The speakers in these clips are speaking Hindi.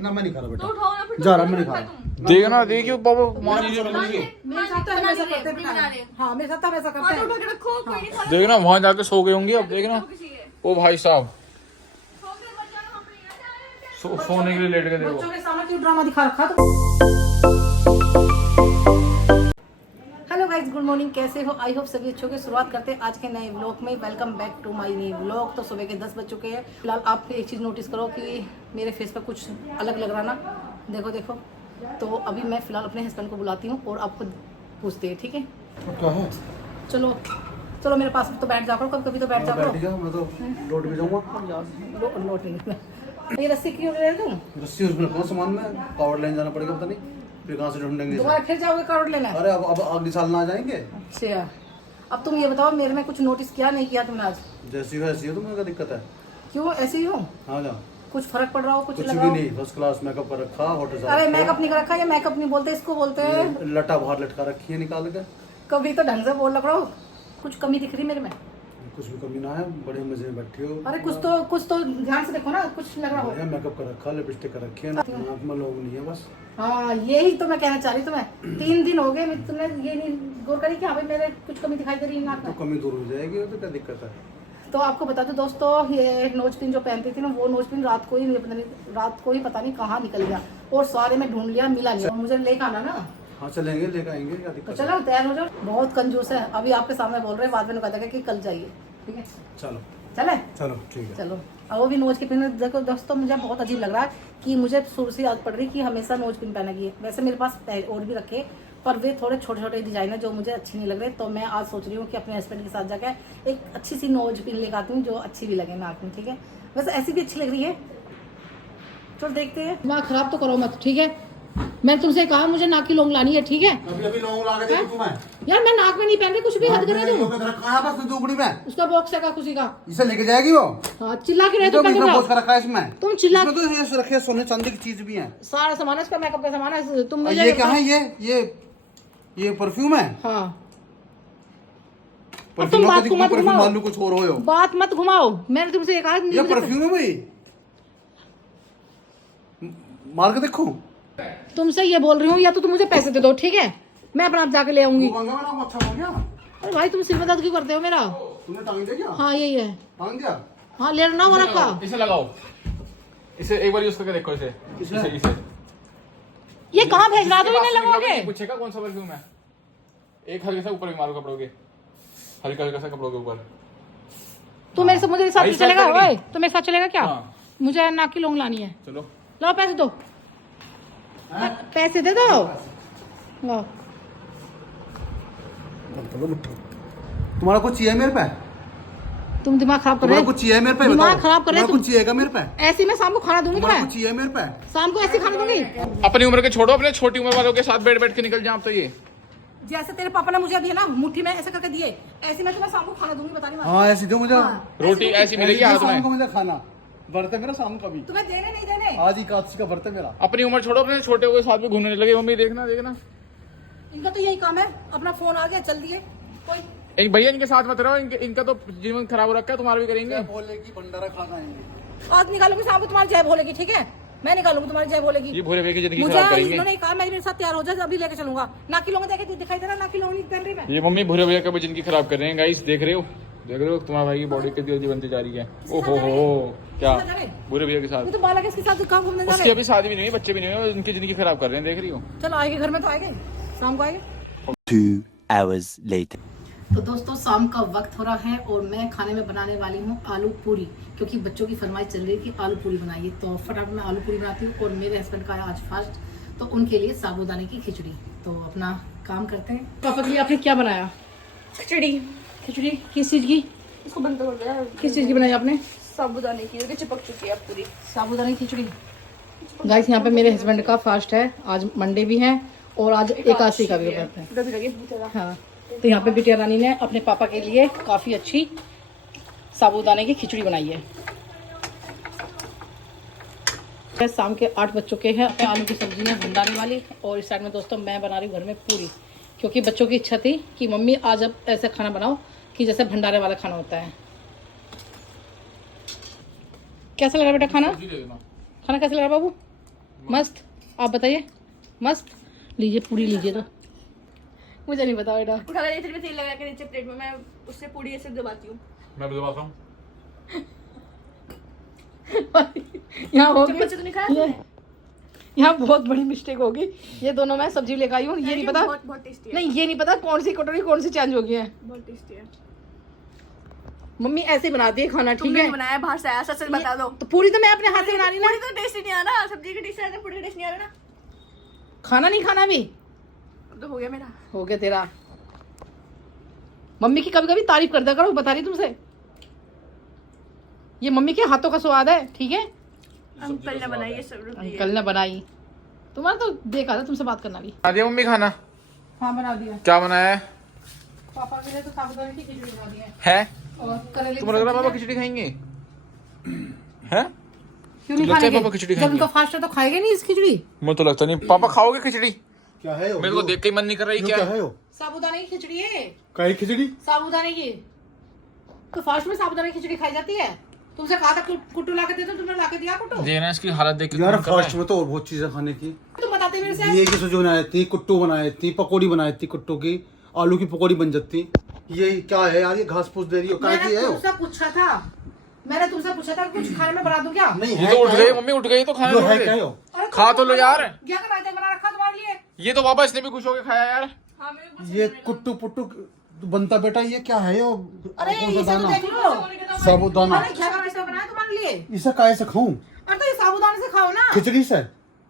ना मैं नहीं खा रहा बेटा, तो उठाओ ना फिर। जा रहा मैं नहीं खा रहा। देखना देखियो पापा मान लीजिए मेरे साथ तो हमेशा करते हैं। हाँ मेरे साथ तो हमेशा करते हैं। उठा के रखो, कोई नहीं खा देखना वहां जाके सो गए होंगे अब देखना। किसी के। ओ भाई साहब छोटे बच्चा हम नहीं आ जाए। सोने के लिए लेट गए देखो। बच्चों के सामने क्यों ड्रामा दिखा रखा तो। हेलो गाइज, गुड मॉर्निंग, कैसे हो? आई होप सभी अच्छों के। शुरुआत करते हैं आज के नए व्लॉग में। Welcome back to my new vlog. तो सुबह के 10 बज चुके हैं। फिलहाल आप एक चीज़ नोटिस करो कि मेरे फेस पर कुछ अलग लग रहा ना, देखो देखो। तो अभी मैं फिलहाल अपने हस्बैंड को बुलाती हूँ और आपको पूछते हैं, ठीक है? क्या है? चलो चलो मेरे पास तो बैठ जा करो, कभी कभी तो बैठ जा करो। बैठ गया, मैं तो लौट भी जाऊंगा। लौट नहीं ये रस्सी क्यों ले रहे तुम? रस्सी उसमें कौन सामान में पावर लाइन जाना पड़ेगा, पता नहीं फिर कहाँ से ढूंढेंगे। दोबारा फिर जाओगे कार्ड लेना? अरे अब अगले साल ना आ जाएंगे। अच्छा, अब तुम ये बताओ मेरे में कुछ नोटिस किया नहीं किया तुमने आज? जैसी हो ऐसी हो, तुम्हें क्या दिक्कत है? क्यों ऐसे ही हो? हाँ जा, कुछ फर्क पड़ रहा हो? कुछ कुछ लग भी रहा हो? नहीं, फर्स्ट क्लास मेकअप कर रखा, होटल से अरे मेकअप नहीं कर रखा, ये मेकअप नहीं बोलते, इसको बोलते हैं लटा बाहर लटका रखी है निकाल के। कभी तो ढंग से बोल लग रहा हो। कुछ कमी दिख रही मेरे में? कुछ भी कमी ना है, बड़े मजे में बैठी हो। अरे कुछ तो ध्यान से देखो ना, कुछ लग रहा हो। बढ़िया मेकअप कर रखा, लिपस्टिक कर रखी है, नाक में लोग नहीं है बस। हाँ यही तो मैं कहना चाह रही तुम्हें। 3 दिन हो गए तुमने ये नहीं गौर करी कि हाँ भाई मेरे कुछ कमी दिखाई दे रही है नाक तो में। कमी दूर हो जाएगी, तो क्या दिक्कत है? तो आपको बता दो दोस्तों, ये नोज पिन जो पहनती थी ना, वो नोज पिन रात को ही पता नहीं कहाँ निकल गया और सारे में ढूंढ लिया, मिला नहीं। मुझे लेकर आना ना। हाँ चलेंगे, लेकर आएंगे, क्या तो दिक्कत है? चलो तैयार हो जाओ। बहुत कंजूस है, अभी आपके सामने बोल रहे हैं, बाद में कह देगा कि कल जाइए, ठीक है? चलो चले चलो ठीक है। चलो। और वो भी नोज की पिन देखो दोस्तों, मुझे बहुत अजीब लग रहा है कि मुझे शुरू से याद पड़ रही कि हमेशा नोज पिन पहना की है। वैसे मेरे पास और भी रखे, पर वे थोड़े छोटे छोटे डिजाइन है जो मुझे अच्छे नहीं लग रहे। तो मैं आज सोच रही हूँ कि अपने हस्बैंड के साथ जाकर एक अच्छी सी नोज पिन लेकर आती हूँ जो अच्छी भी लगे नाक में, ठीक है? वैसे ऐसी भी अच्छी लग रही है। चलो देखते हैं। दिमाग खराब तो करो मत, ठीक है? मैं तुमसे कहा मुझे नाक की लौंग लानी है, ठीक है? अभी लोग ला के दे दूं मैं। यार मैं नाक में नहीं पहन रही, कुछ भी हद करे तुम। कहाँ बस दुगड़ी में उसका बॉक्स है का खुशी का। इसे लेके जाएगी वो। हाँ चिल्ला के रहे तो इसमें बोझ कर रखा है इसमें। तुम चिल्ला। इसमें तो ये रखे सोने चांदी की चीज भी है, सारा सामान है इसका, मेकअप का सामान है। तुम मुझे ये क्या है? ये परफ्यूम है। हाँ परफ्यूम बात को मत घुमाओ। मालूम कुछ और हो। बात मत घुमाओ, मैंने तुमसे कहा ये परफ्यूम है भाई, मार के देखो। तुमसे ये बोल रही हूँ, या तो तुम मुझे पैसे दे दो, ठीक है? मैं अपना आप जाके ले आऊंगी। अच्छा हो गया। अरे भाई तुम सिर में दर्द क्यों करते हो मेरा? तुमने टांग दिया क्या? हाँ यही है। टांग दिया? हाँ ले लो ना वो रखा। इसे लगाओ, इसे एक बार यूज करके देखो। इसे ये कहाँ भेज रहा? तो इन्हें लगवाओगे? पूछेगा कौन सा परफ्यूम है। एक हल्के सा ऊपर भी मारो कपड़ों के, हल्का हल्का सा कपड़ों के ऊपर। तो मेरे से मुझे साथ आई चलेगा? साइड ओए तो मेरे साथ चलेगा क्या? हाँ। मुझे नाक की लौंग लानी है। चलो लो पैसे दो, पैसे दे दो। लो तुम्हारा कुछ चाहिए मेरे पे? तुम दिमाग खराब कर रहे तुम्हारा हो। कुछ चाहिए मेरे पे? दिमाग बताओ। खराब कर रहे हो तुम्हारा तुम। कुछ चाहिएगा मेरे पे? ऐसी मैं शाम को खाना दूंगी तुम्हारा तुम्हें। कुछ चाहिए मेरे पे? शाम को ऐसी खाना दूंगी अपनी उम्र के छोड़ो, अपने छोटी उम्र वालों के साथ बैठ बैठ के निकल जाए आप तो। ये जैसे तेरे पापा ने मुझे दिए ना मुट्ठी में ऐसे करके दिए, ऐसे मैं तुम्हें शाम को खाना दूंगी, बता रही हूँ। हाँ ऐसी दो मुझे। हाँ। रोटी ऐसी मिलेगी हाथ शाम को में। मुझे खाना बर्तन मेरा शाम का भी। तुम्हें देने नहीं देने? आज ही काशी का बर्तन मेरा। अपनी उम्र छोड़ो, अपने छोटे के साथ भी घूमने लगे। मम्मी देखना देखना, इनका तो यही काम है, अपना फोन आ गया चल दिए कोई। भैया इनके साथ मत रहो, इनका तो जीवन खराब हो रखा है, तुम्हारा भी करेंगे। बोले की भंडारा खा आएंगे। आज निकालूंगी शाम को, तुम्हारी जय बोलेगी, ठीक है? मैं निकालूंगी तुम्हारी जय बोलेगी। ये भोले भैया की जिंदगी मुझे खराब करेंगे। इन्होंने कहा मैं मेरे साथ तैयार हो जाए, अभी लेके चलूंगा। नाकी लोग देखे दिखाई दे रहा, नाकी लोग नहीं पहन रही मैं। ये मम्मी भूरे भैया का भी जिंदगी खराब कर रहे हैं गाइस। देख रहे हो तुम्हारे भाई की बॉडी कितनी जल्दी बनती जा रही है। ओहो हो, क्या भूरे भैया के साथ? ये तो बालक इसके साथ कहाँ घूमने जा उसकी रहे? अभी शादी भी नहीं हुई, बच्चे भी नहीं हुए, उनकी जिंदगी खराब कर रहे हैं। देख रही हो? चलो आएंगे घर में, तो आएंगे शाम को आएंगे। 2 hours later. तो दोस्तों शाम का वक्त हो रहा है और मैं खाने में बनाने वाली हूँ आलू पूरी, क्योंकि बच्चों की फरमाइश चल रही है कि आलू पूरी बनाइए। तो फटाफट मैं आलू पूरी बनाती हूँ और मेरे हस्बैंड का है आज फास्ट, तो उनके लिए साबूदाने की खिचड़ी। तो अपना काम करते हैं। पापा के लिए आपने क्या बनाया? खिचड़ी। खिचड़ी किस चीज की? इसको बंद कर दिया। किस चीज की बनाई आपने? साबूदाने की, देखिए चिपक चुकी है पूरी। साबूदाने की खिचड़ी। गाइस यहाँ पे मेरे हस्बैंड का फास्ट है, आज मंडे भी है और आज एकादशी का भी व्रत है। हाँ तो यहाँ पे बिटिया रानी ने अपने पापा के लिए काफी अच्छी साबूदाने की खिचड़ी बनाई है। शाम के 8 बज चुके हैं। आलू की सब्जी है भंडारे वाली, और इस साइड में दोस्तों मैं बना रही हूँ घर में पूरी, क्योंकि बच्चों की इच्छा थी कि मम्मी आज अब ऐसे खाना बनाओ कि जैसे भंडारे वाला खाना होता है। कैसा लगा बेटा खाना? खाना कैसा लगा बाबू? मस्त। आप बताइए। मस्त। लीजिए पूरी लीजिए तो। मुझे नहीं पता बेटा। उठा कर इतने तेल लगा के नीचे प्लेट में, मैं उससे पूरी ऐसे दबाती हूँ। मैं भी दबाता हूँ। यहाँ हो चम्मच से तो नहीं खाया? यहाँ बहुत बड़ी मिस्टेक होगी। ये दोनों मैं सब्जी लेकर आई हूँ, ये नहीं पता। बहुत टेस्टी है। नहीं ये नहीं पता कौन सी कटोरी कौन सी चेंज हो गई है। बहुत टेस्टी है। मम्मी ऐसे बनाती है खाना, ठीक तुमने है। बनाया बाहर से आया, सच सच बता दो। तो पूरी तो मैं अपने हाथ से बना रही ना। पूरी तो टेस्ट नहीं आ रहा, सब्जी का टेस्ट आ रहा, पूरी का टेस्ट नहीं आ रहा ना। खाना नहीं खाना भी अब तो हो गया मेरा। हो गया तेरा। मम्मी की कभी कभी तारीफ कर दिया करो, बता रही तुमसे। ये मम्मी के हाथों का स्वाद है, ठीक है। अंकल ने बनाई ये सब। अंकल ने बनाई। तुम्हारा तो देखा था तुमसे बात करना भी। बना दिया मम्मी खाना? हाँ बना दिया। क्या बनाया है? पापा के लिए तो साबुदाने की खिचड़ी बना दी है? और करेले की तुम्हें लग रहा है सब्जी पापा है। खिचड़ी खाएंगे? हैं? क्यों नहीं लगता है खाएंगे? पापा खिचड़ी जब खाएंगे। उनका फास्ट है तो खाएंगे नहीं इस खिचड़ी। मुझे तो लगता नहीं। पापा खाओगे खिचड़ी? क्या है मेरे को देख के ही मन नहीं कर रही। क्या क्या है वो? साबुदाने की खिचड़ी है। क्या है खिचड़ी? साबुदाने की। तो फास्ट में साबुदाने की खिचड़ी खाई जाती है। तुमसे कहा था कुट्टू ला के दे, तो तुमने ला के दिया कुट्टू। देखना इसकी हालत देख के यार मन कर रहा फास्ट है। में तो और बहुत चीजें खाने की। तुम बताते मेरे से। ये की सब्जी बनाई थी, कुट्टू बनाई थी, पकौड़ी बनाई थी कुट्टू की, आलू की पकौड़ी बन जाती। ये क्या है यार? ये घास फूस दे रही हो, क्या की मैंने है वो? तुमसे पूछा था। मैंने तुमसे पूछा था कुछ खाने में बना दूं क्या? नहीं ये है तो उठ क्या गई है? मम्मी, उठ गई तो खाने जो है दोगे? क्या है वो? अरे खा तो लो यार। क्या कर रायता बना रखा तुम्हारे लिए। ये तो पापा इसने भी खुश होकर खाया यार। हाँ मेरे को ये कुट्टू पुट्टू बनता बेटा, ये क्या है वो? अरे कौन सा इसे तो दाना? देख लो। साबुदाना। अरे क्या रायता बनाया तुम्हारे लिए। इसे काय से खाऊं? अरे तो ये साबुदाने से खाओ ना। खिचड़ी से?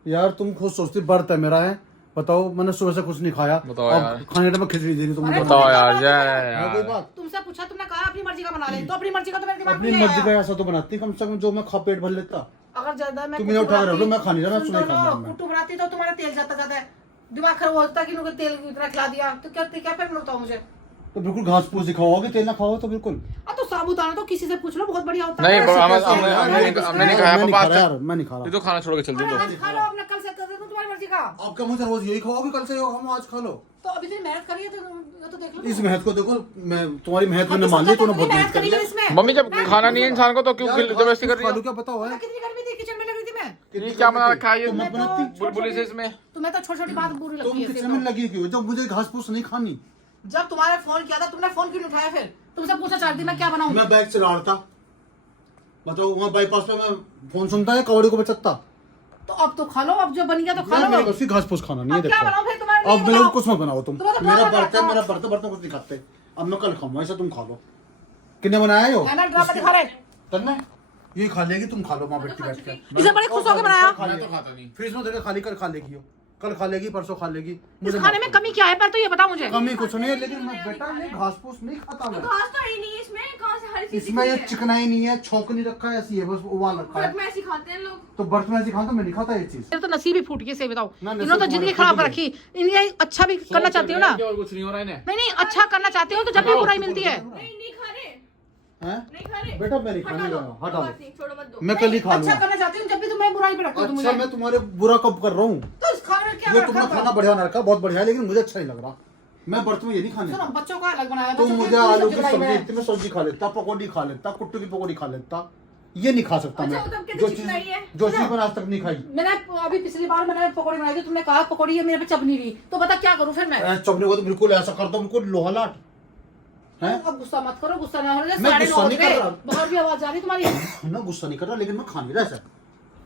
यार तुम खुद सोचती व्रत है मेरा है। बताओ, मैंने सुबह से कुछ नहीं खाया, बताओ अब यार। खाने टाइम में खिचड़ी दे रही तुम। अरे बताओ यार, जय है कोई यार। बात? तुमसे पूछा, तुमने कहा अपनी मर्जी का बना ले, तो अपनी मर्जी का तो मेरे दिमाग में अपनी नहीं मर्जी आया। का ऐसा तो बनाती कम से कम, जो मैं खा पेट भर लेता। अगर ज्यादा मैं तुम ये उठा के रख लो, मैं खा नहीं रहा, मैं सुन सुबह तो खाऊंगा लो, मैं। कुट्टू बनाती तो तुम्हारा तेल जाता है। दिमाग खराब होता कि इन्होंने तेल इतना खिला दिया, तो क्या पेट में होता मुझे। तो बिल्कुल घास फूस दिखाओगे, तेल ना खाओ तो बिल्कुल। तो साबुदाना तो किसी से पूछ लो, बहुत बढ़िया होता नहीं है। हमने नहीं खाया मैं नहीं पापा खा रहा आज यार, तक। मैं नहीं खा ये रहा। तो खाना छोड़ के चल दे अरे दो। आज खा लो, अपने कल से कर दो तुम्हारी मर्जी का। अब क्या मुझे रोज यही खाओगे? कल से हम आज खा लो। तो अभी तो मेहनत करी है, तो देख लो। इस मेहनत को देखो, मैं तुम्हारी मेहनत हाँ, मैंने तो मान ली, सोचा तूने था बहुत तुमने मेहनत करी है। इसमें। मम्मी जब खाना नहीं है इंसान को तो क्यों जबरदस्ती कर रही खा हो? लो, क्या पता है कितनी गर्मी थी, किचन में लग रही थी मैं। ये क्या बना रखा है ये? तो मत बनाती। बुलबुली से इसमें। तुम्हें तो छोटी छोटी बात बुरी तुम लगती है। किचन में लगी क्यों जब मुझे घास फूस नहीं खानी? जब तुम्हारे फोन किया था, तुमने फोन क्यों नहीं उठाया? फिर तुमसे पूछा 4 दिन मैं क्या बनाऊं। मैं बैग चला रहा था, बताओ वहाँ बाईपास पे मैं फोन सुनता है, कौड़ी को बचता। तो अब तो खा लो, अब जो बन गया तो खा यार लो। मेरे को उसकी घास फूस खाना नहीं है। अब क्या देखो बनाऊं फिर तुम्हारे लिए? अब मेरे को बताओ। कुछ मत बनाओ तुम। तुम्हें तो मेरा खाना बर्तन खाओ। मेरा बर्तन कुछ नहीं खाते। अब मैं कल खाऊंगा, ऐसा तुम खा लो। कितने बनाया हो? है ना ड्रामा दिखा रहे। तब मैं यही खा लेगी, तुम खा लो वहाँ बैठ के। इसे बड़े खुश होकर बनाया। मैं तो खाता नहीं। फ्रिज में देकर खाली कर खा लेगी, कल खा लेगी, परसों खा लेगी। इस मुझे खाने में कमी क्या है पर तो ये बताओ मुझे। कमी कुछ नहीं है, लेकिन मैं बेटा ये घास फूस नहीं खाता मैं। घास तो है नहीं इसमें, कहाँ से हर चीज इसमें ये चिकना ही नहीं है, छोक नहीं रखा है, ऐसी है बस उबाल रखा है। में ऐसी खाते हैं लोग। तो बर्थ में ऐसी खाऊं तो मैं नहीं खाता ये चीज। मेरे तो नसीब ही फूट गई, सही बताओ। ना, नसीब इन्होंने तो जिंदगी खराब कर तुम्हारे रखी। इन्हें अच्छा भी करना चाहती हो ना। और कुछ नहीं हो रहा है इन्हें। नहीं अच्छा करना चाहती हो तो जब भी बुराई मिलती है। नहीं खा रहे, हैं? नहीं खा रहे। बेटा मैं नहीं खाने हटा जा दो, रहा, हटा कोई बात दो। नहीं, छोड़ो मत दो। मैं कल ही खा अच्छा लूंगा। करना चाहती हूँ जब भी तुम्हें बुराई पे रखते हो तुम अच्छा मुझे। मैं तुम्हारे बुरा कब कर रहा हूँ? तो इस खाने में क्या ये रखा तुमने था? खाना बढ़िया ना रखा, बहुत बढ़िया है, लेकिन मुझे अच्छा नहीं लग रहा। मैं बर्थ में ये नहीं खाने। सुनो, बच्चों का अलग बनाया। तुम बच्चों मुझे की आलू की बनाई सब्जी है। इतनी, मैं सब्जी खा लेता, पकौड़ी खा लेता, कुट्टू की पकौड़ी खा लेता, ये नहीं खा सकता अच्छा, मैं। वो तब कहते जो चिकनाई है। चीज मैंने आज तक नहीं खाई। मैंने अभी पिछली बार मैंने पकौड़ी बनाई थी, तुमने कहा पकौड़ी है मेरे पे चबनी रही, तो बता क्या करूं फिर मैं। चपने को तो बिल्कुल ऐसा कर दो, बिल्कुल लोहा लाट है। अब गुस्सा मत करो, गुस्सा ना होने दे। मैं 9:30 गुस्सा नहीं कर रहा। बाहर भी आवाज आ रही तुम्हारी। मैं गुस्सा नहीं कर रहा, लेकिन मैं खा नहीं रहा ऐसा।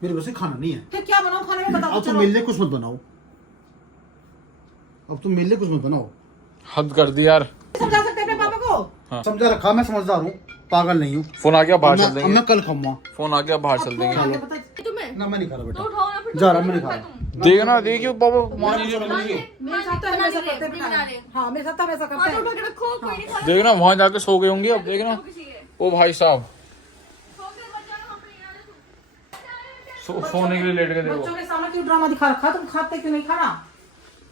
मेरे वैसे खाना नहीं है। फिर क्या बनाऊं खाने में बताओ अब तुम चलो। मेरे लिए कुछ मत बनाओ, अब तुम मेरे लिए कुछ मत बनाओ। हद कर दी यार। समझा सकते हैं अपने पापा को। समझा रखा, मैं समझदार हूँ, पागल नहीं हूँ। फोन आ गया, बाहर चल अब देंगे। मैं कल खाऊंगा फोन आ गया, बाहर चल अब देंगे। फोन आके बता- तुम्हें ना, मैं नहीं खा रहा तो बेटा, उठाओ ना, फिर जा रहा, मैं नहीं खा रहा। देखना देखियो पापा मान लीजिए मेरे साथ तो हमेशा करते हैं बना बेटा। रहे। हाँ मेरे साथ तो हमेशा करते हाथ हैं। उठा के रखो, कोई नहीं खा रहा। देखना वहां जाके सो गए होंगे। अब देखना किसी के। ओ भाई साहब सो के बच जाना, हम नहीं आ रहे तुम। सोने के लिए लेट गए थे वो। बच्चों के सामने क्यों ड्रामा दिखा रखा? तुम खाते क्यों नहीं खाना?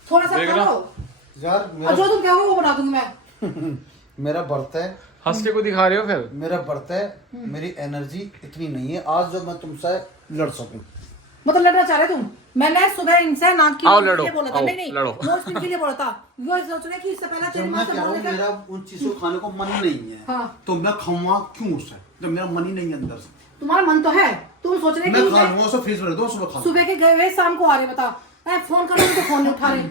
थोड़ा सा देखना। खा लो यार और जो तुम कहोगे वो बना दूंगी मैं। मेरा बर्थ है, हंस के को दिखा रहे हो फिर? मेरा बर्थ है, मेरी एनर्जी इतनी नहीं है आज जो मैं तुमसे लड़ सकूं। मतलब लड़ना चाह रहे तुम? मैंने सुबह इनसे नाक की आओ नोज के लड़ो, लिए बोला था। आओ नहीं नहीं लड़ो। नोज पिन के लिए बोला था। वो सोच रहे कि इससे पहले जब तेरी माँ मैं से कह रहा हूँ बोलने मेरा का। उन चीजों को खाने को मन नहीं है, हाँ। तो मैं खाऊंगा क्यों उससे जब मेरा मन ही नहीं है अंदर से? तुम्हारा मन तो है, तुम सोच रहे मैं कि खा लूंगा, सब फ्रीज में रख दो, सुबह खा लूंगा। सुबह के गए हुए शाम को आ रहे, बता फोन करो तो फोन नहीं उठा रहे।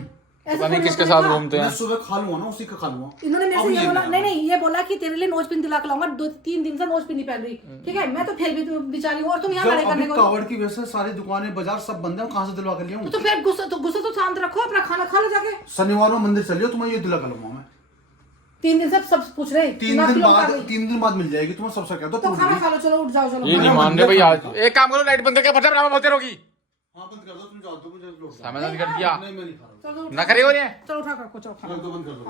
ऐसे पता नहीं थोड़ी किसके होता है साथ क्या? घूमते मैं हैं। सुबह खा लूंगा ना, उसी का खा लूंगा। इन्होंने मेरे अब से ये बोला, नहीं नहीं ये बोला कि तेरे लिए नोज पिन दिला के लाऊंगा, 2-3 दिन से नोज पिन नहीं पहन रही, ठीक है। मैं तो फिर भी बेचारी हूँ, और तुम यहाँ जब लड़ाई करने अभी को। कावड़ की वजह से सारी दुकानें बाजार सब बंद है, कहाँ से दिलवा कर लिया हूँ? तो फिर गुस्सा तो शांत रखो, अपना खाना खा लो जाके। शनिवार को मंदिर चलियो, तुम्हें ये दिला कर लूंगा मैं। 3 दिन से सब पूछ रहे, 3 दिन बाद मिल जाएगी तुम्हें, सबसे कहता तो खाना खा लो, चलो उठ जाओ, चलो। ये नहीं मान रहे भाई। आज एक काम करो, लाइट बंद करके बच्चा बराबर बोलते रहोगी। हाँ बंद कर दो, तुम जाओ, तो मुझे लोग समझ नहीं कर दिया चलो ना करे हो रहे हैं। चलो उठा रखो, चलो खाना। बंद कर दो।